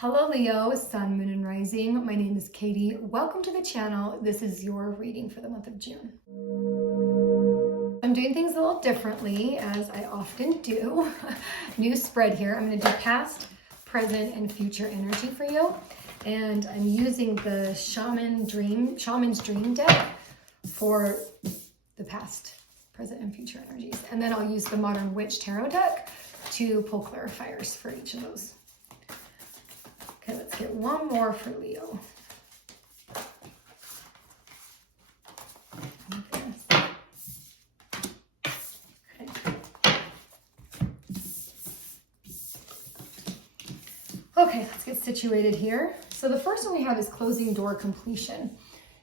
Hello Leo, Sun, Moon, and Rising. My name is Katie. Welcome to the channel. This is your reading for the month of June. I'm doing things a little differently, as I often do. New spread here. I'm going to do past, present, and future energy for you. And I'm using the Shaman's Dream deck for the past, present, and future energies. And then I'll use the Modern Witch Tarot deck to pull clarifiers for each of those. Okay, let's get one more for Leo. Okay, let's get situated here. So the first one we have is closing door completion.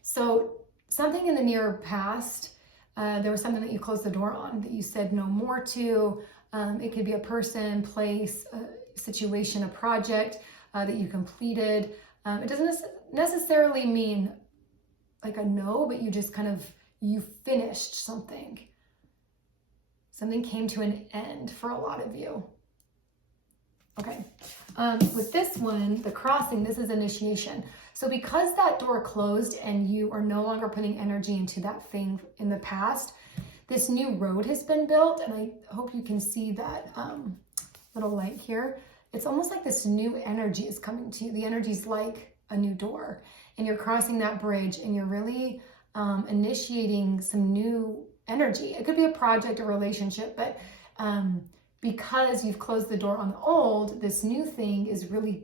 So something in the near past, there was something that you closed the door on, that you said no more to. It could be a person, place, a situation, a project that you completed. It doesn't necessarily mean like a no, but you just you finished something. Something came to an end for a lot of you. Okay, with this one, the crossing, this is initiation. So because that door closed and you are no longer putting energy into that thing in the past, this new road has been built, and I hope you can see that little light here. It's almost like this new energy is coming to you. The energy is like a new door, and you're crossing that bridge, and you're really initiating some new energy. It could be a project, a relationship, but because you've closed the door on the old, this new thing is really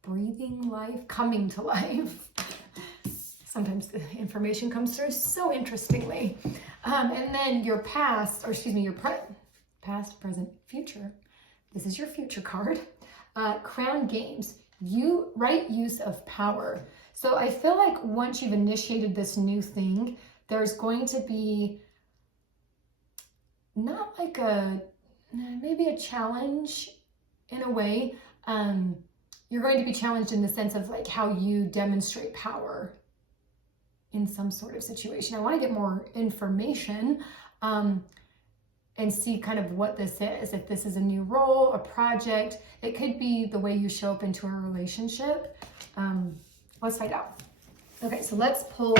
breathing life, coming to life. Sometimes the information comes through so interestingly. And then your past, or excuse me, your past, present, future. This is your future card. Crown Games, right use of power. So I feel like once you've initiated this new thing, there's going to be not like maybe a challenge in a way. You're going to be challenged in the sense of like how you demonstrate power in some sort of situation. I want to get more information and see kind of what this is. If this is a new role, a project, it could be the way you show up into a relationship. Let's find out. Okay, so let's pull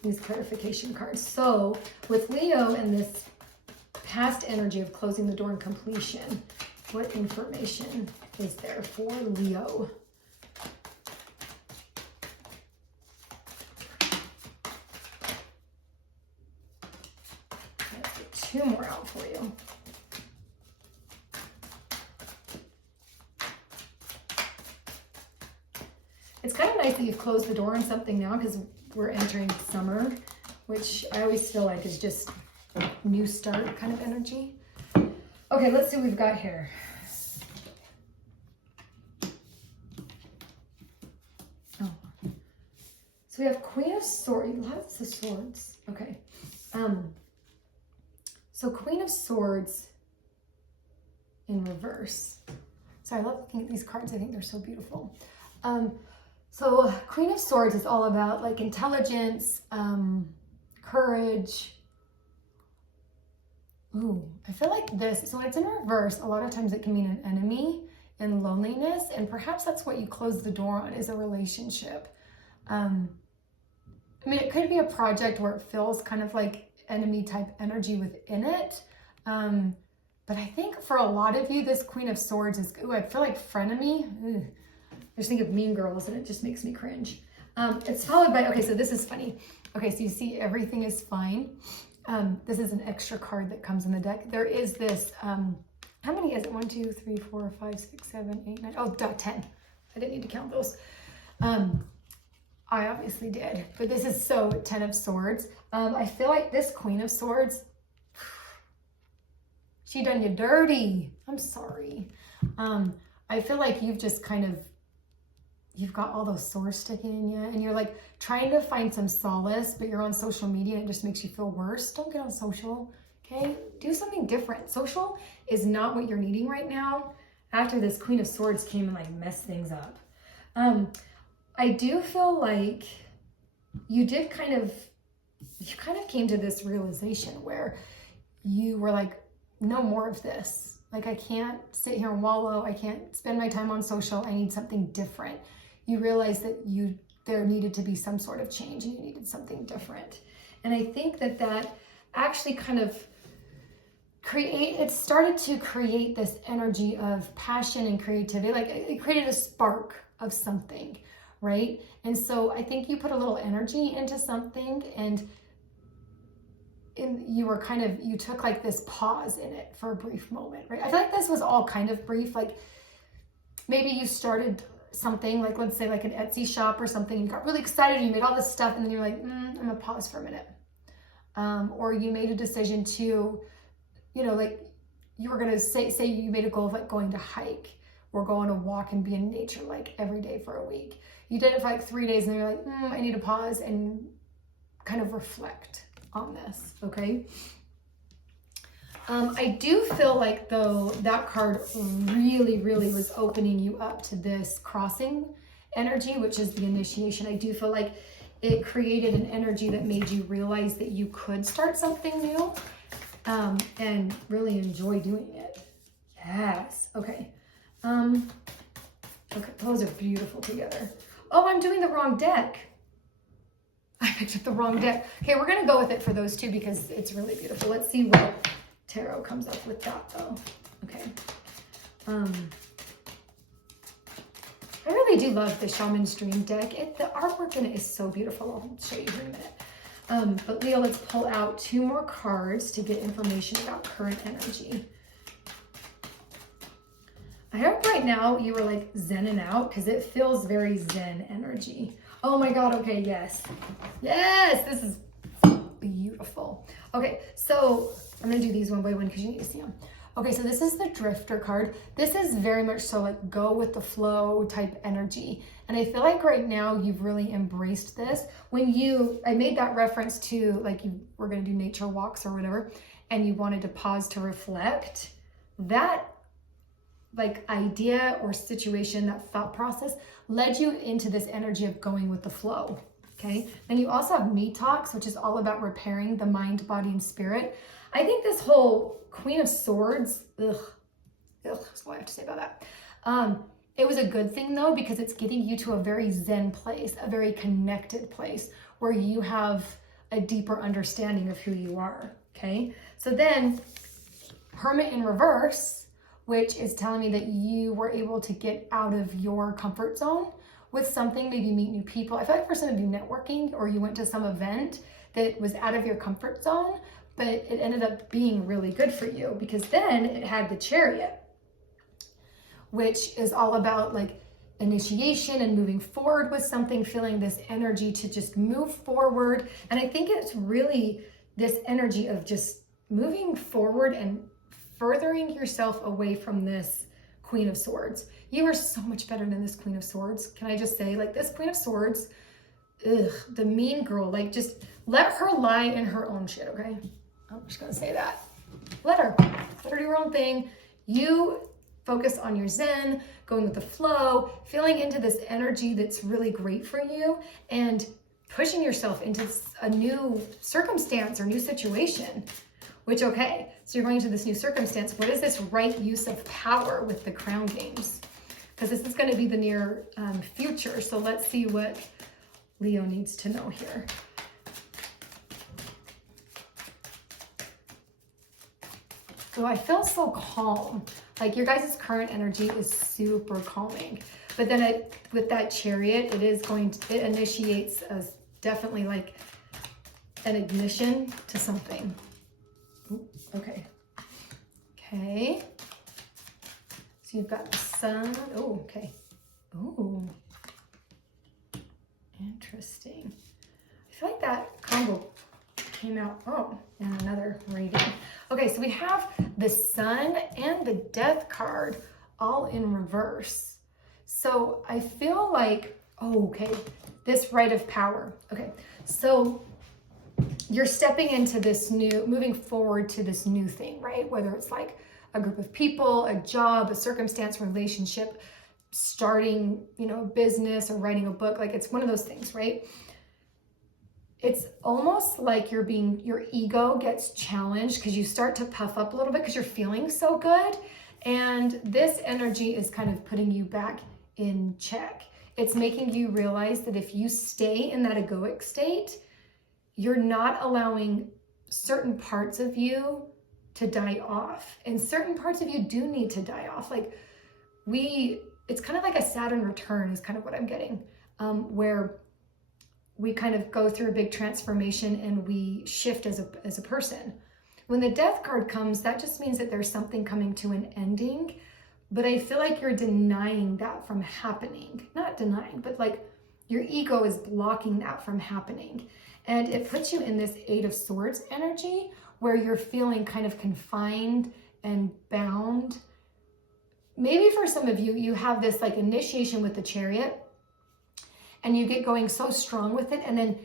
these clarification cards. So with Leo and this past energy of closing the door and completion, what information is there for Leo? Let's get two more out for you. It's kind of nice that you've closed the door on something now, because we're entering summer, which I always feel like is just new start kind of energy. Okay, let's see what we've got here. Oh, so we have Queen of Swords, lots of swords. Okay, so Queen of Swords in reverse. So I love looking at these cards. I think they're so beautiful. So Queen of Swords is all about like intelligence, courage. Ooh, I feel like this, so when it's in reverse, a lot of times it can mean an enemy and loneliness, and perhaps that's what you close the door on, is a relationship. I mean, it could be a project where it feels kind of like enemy type energy within it. But I think for a lot of you, this Queen of Swords is, ooh, I feel like frenemy. Ooh, I just think of Mean Girls and it just makes me cringe. It's followed by, okay, so this is funny. Okay, so you see everything is fine. This is an extra card that comes in the deck. There is this, how many is it? 1, 2, 3, 4, 5, 6, 7, 8, 9, oh, 10. I didn't need to count those. I obviously did, but this is so 10 of Swords. I feel like this Queen of Swords, she done you dirty. I'm sorry. I feel like you've just you've got all those swords sticking in you, and you're like trying to find some solace, but you're on social media and it just makes you feel worse. Don't get on social, okay? Do something different. Social is not what you're needing right now. After this Queen of Swords came and like messed things up. I do feel like you kind of came to this realization where you were like, no more of this. Like, I can't sit here and wallow. I can't spend my time on social. I need something different. You realize that there needed to be some sort of change and you needed something different. And I think that actually kind of it started to create this energy of passion and creativity. Like, it created a spark of something, right? And so I think you put a little energy into something, and you took like this pause in it for a brief moment, right? I feel like this was all kind of brief. Like, maybe you started something, like, let's say like an Etsy shop or something, you got really excited, you made all this stuff, and then you're like, I'm gonna pause for a minute. Or you made a decision to, like, you were gonna say you made a goal of like going to hike or go on a walk and be in nature like every day for a week. You did it for like 3 days, and then you're like, I need to pause and kind of reflect on this, okay? I do feel like, though, that card really, really was opening you up to this crossing energy, which is the initiation. I do feel like it created an energy that made you realize that you could start something new, and really enjoy doing it. Yes, okay. Okay, those are beautiful together. Oh, I'm doing the wrong deck. I picked up the wrong deck. Okay, we're gonna go with it for those two because it's really beautiful. Let's see what tarot comes up with that though. Okay. I really do love the Shaman's Dream deck. The artwork in it is so beautiful. I'll show you here in a minute. But Leo, let's pull out 2 more cards to get information about current energy. I hope right now you were like zenning out, because it feels very zen energy. Oh my God, okay, yes. Yes, this is beautiful. Okay, so I'm gonna do these one by one because you need to see them. Okay, so this is the Drifter card. This is very much so like go with the flow type energy. And I feel like right now you've really embraced this. I made that reference to like you were gonna do nature walks or whatever, and you wanted to pause to reflect. That like idea or situation, that thought process led you into this energy of going with the flow, okay? Then you also have Me Talks, which is all about repairing the mind, body, and spirit. I think this whole Queen of Swords, that's all I have to say about that. It was a good thing though, because it's getting you to a very zen place, a very connected place where you have a deeper understanding of who you are, okay? So then Hermit in reverse, which is telling me that you were able to get out of your comfort zone with something, maybe meet new people. I feel like for some of you networking, or you went to some event that was out of your comfort zone, but it ended up being really good for you, because then it had the Chariot, which is all about like initiation and moving forward with something, feeling this energy to just move forward. And I think it's really this energy of just moving forward and furthering yourself away from this Queen of Swords. You are so much better than this Queen of Swords. Can I just say, like, this Queen of Swords, the mean girl, like, just let her lie in her own shit, okay? I'm just gonna say that. Let her do her own thing. You focus on your zen, going with the flow, feeling into this energy that's really great for you, and pushing yourself into a new circumstance or new situation. Which, okay, so you're going to this new circumstance. What is this right use of power with the crown games? Because this is going to be the near future. So let's see what Leo needs to know here. So I feel so calm. Like your guys' current energy is super calming. But then with that Chariot, it initiates definitely like an ignition to something. Ooh, okay. Okay. So you've got the Sun. Oh, okay. Oh, interesting. I feel like that combo came out. Oh, and another reading. Okay, so we have the Sun and the Death card all in reverse. So I feel like, oh, okay, this right of power. Okay, so you're stepping into this new, moving forward to this new thing, right? Whether it's like a group of people, a job, a circumstance, relationship, starting, a business or writing a book. Like it's one of those things, right? It's almost like your ego gets challenged because you start to puff up a little bit because you're feeling so good And this energy is kind of putting you back in check. It's making you realize that if you stay in that egoic state, you're not allowing certain parts of you to die off. And certain parts of you do need to die off. Like it's kind of like a Saturn return is kind of what I'm getting, where we kind of go through a big transformation and we shift as a person. When the death card comes, that just means that there's something coming to an ending, but I feel like you're denying that from happening. Not denying, but like your ego is blocking that from happening. And it puts you in this 8 of Swords energy where you're feeling kind of confined and bound. Maybe for some of you, you have this like initiation with the Chariot and you get going so strong with it, and then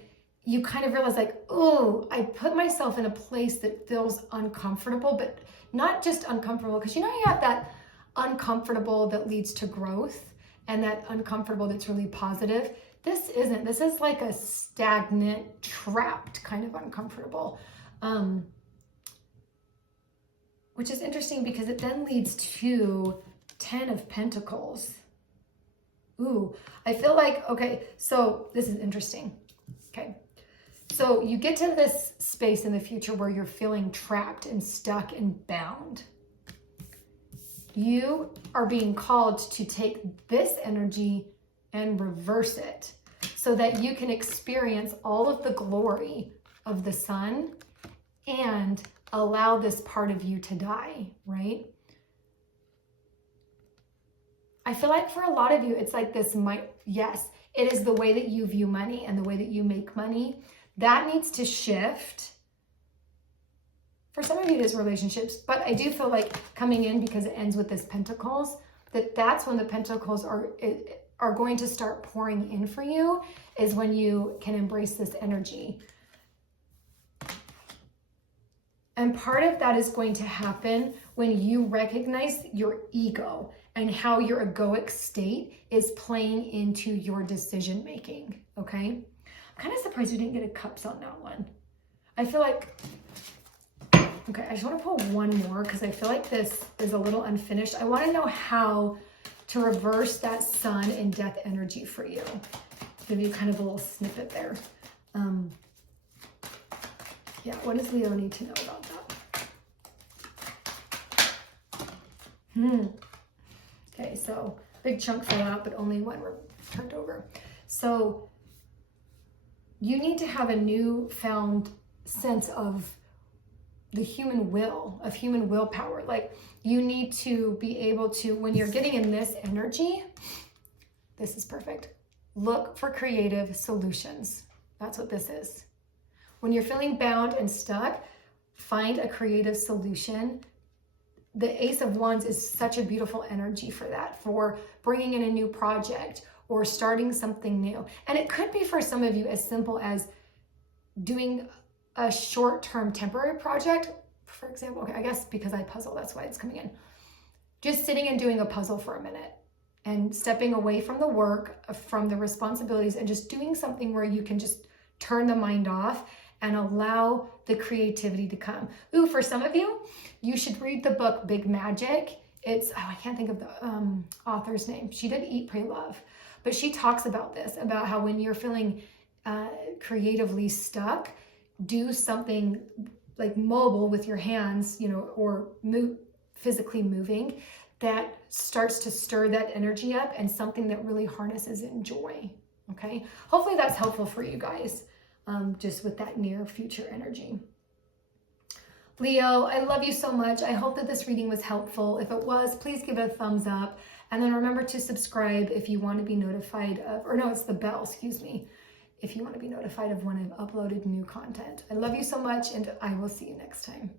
you kind of realize like, oh, I put myself in a place that feels uncomfortable, but not just uncomfortable, because you know you have that uncomfortable that leads to growth and that uncomfortable that's really positive. This isn't. This is like a stagnant, trapped kind of uncomfortable, which is interesting because it then leads to 10 of Pentacles. Ooh, I feel like, okay, so this is interesting. Okay, so you get to this space in the future where you're feeling trapped and stuck and bound. You are being called to take this energy and reverse it so that you can experience all of the glory of the sun and allow this part of you to die, right? I feel like for a lot of you, it's like this yes, it is the way that you view money and the way that you make money. That needs to shift. For some of you, it is relationships, but I do feel like coming in, because it ends with this Pentacles, that's when the Pentacles are going to start pouring in for you, is when you can embrace this energy. And part of that is going to happen when you recognize your ego and how your egoic state is playing into your decision making, okay? I'm kind of surprised you didn't get a Cups on that one. I feel like, okay, I just want to pull one more because I feel like this is a little unfinished. I want to know how to reverse that Sun and Death energy for you. Give you kind of a little snippet there. Yeah, what does Leo need to know about that? Okay, so big chunk fell out, but only one were turned over. So you need to have a newfound sense of the human will, of human willpower. Like you need to be able to, when you're getting in this energy, this is perfect. Look for creative solutions. That's what this is. When you're feeling bound and stuck, find a creative solution. The Ace of Wands is such a beautiful energy for that, for bringing in a new project or starting something new. And it could be for some of you as simple as doing a short-term temporary project. For example, okay, I guess because I puzzle, that's why it's coming in. Just sitting and doing a puzzle for a minute and stepping away from the work, from the responsibilities, and just doing something where you can just turn the mind off and allow the creativity to come. Ooh, for some of you, you should read the book Big Magic. It's, I can't think of the author's name. She did Eat, Pray, Love. But she talks about this, about how when you're feeling creatively stuck, do something like mobile with your hands, you know, or physically moving, that starts to stir that energy up, and something that really harnesses in joy, okay? Hopefully that's helpful for you guys. Just with that near future energy. Leo, I love you so much. I hope that this reading was helpful. If it was, please give it a thumbs up. And then remember to subscribe if you want to be notified of, or no, it's the bell, excuse me, if you want to be notified of when I've uploaded new content. I love you so much, and I will see you next time.